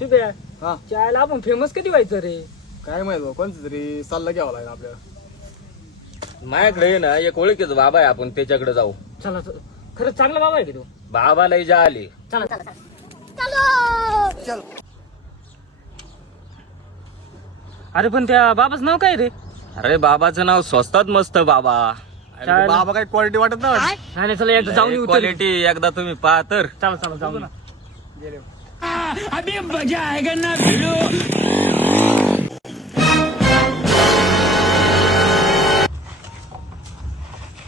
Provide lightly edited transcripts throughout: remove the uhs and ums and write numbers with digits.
शुभ्या हा चायला आपण फेमस कधी व्हायचं रे? काय माहित भाऊ, कोणतं तरी सल्ला घ्यावा लागेल आपल्याला. माझ्याकडे ना एक ओळखीचा बाबा आहे, आपण त्याच्याकडे जाऊ. चला खरंच चांगला बाबा आहे की तू? बाबा लय जा आले. चला चला चल. अरे पण त्या बाबाचं नाव काय रे? अरे बाबाचं नाव स्वस्तात मस्त बाबा. अरे बाबा काय क्वालिटी वाटत ना. नाही चला एकदा जाऊन येऊ तरी. क्वालिटी एकदा तुम्ही पहा तर. चला जाऊन गेले.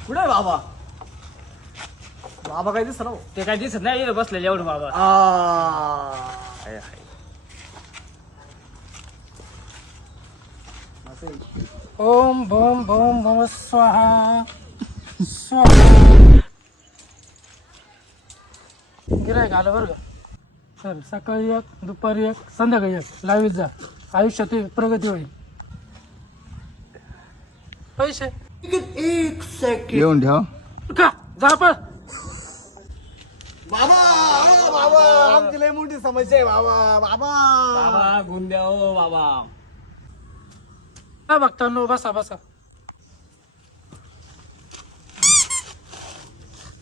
कुठे आहे बाबा? बाबा काय दिसत ना. ते काय दिसत नाही इथं बसलेले एवढं बाबा. हाय, हाय. ओम भोम भोम भम स्वाहा स्वाहा. गिरायक आलं बरं का सर. सकाळी एक, दुपारी एक, संध्याकाळी एक लावीत जा. आयुष्यात प्रगती होईल. पैसे येऊन ठेव. का जा पण. बाबा बाबा आमची लय मोठी समस्या आहे बाबा. बाबा गुंड्या ओ बाबा. हा बघतानो बसा बसा.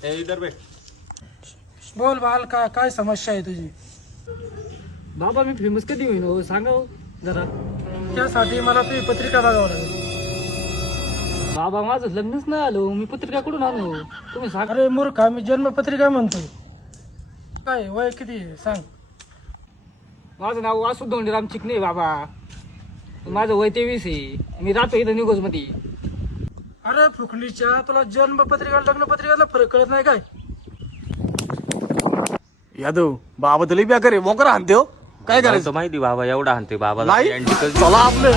इधर बे. बोल बाल काय समस्या आहे तुझी? बाबा मी फेमस कधी होईन हो सांगा हो जरा. त्यासाठी मला तुझी पत्रिका बघावं लागेल. बाबा माझं लग्नच नाही आलो, मी पत्रिका कुठून आणू तुम्ही सांग. अरे मूर्खा, मी जन्मपत्रिका म्हणतोय. काय वय किती आहे सांग? माझं नाव वासू धोंडीराम चिकणे बाबा. माझं वय 23 आहे. मी राहतो इथं निघोज मध्ये. अरे फुकणीच्या, तुला जन्मपत्रिका लग्नपत्रिकाला फरक कळत नाही काय? यादव बाबा तुला बेकार आहे. मोकर आणते हो. काय करायचं माहिती बाबा एवढा हाणते बाबा. नाही चला आपलं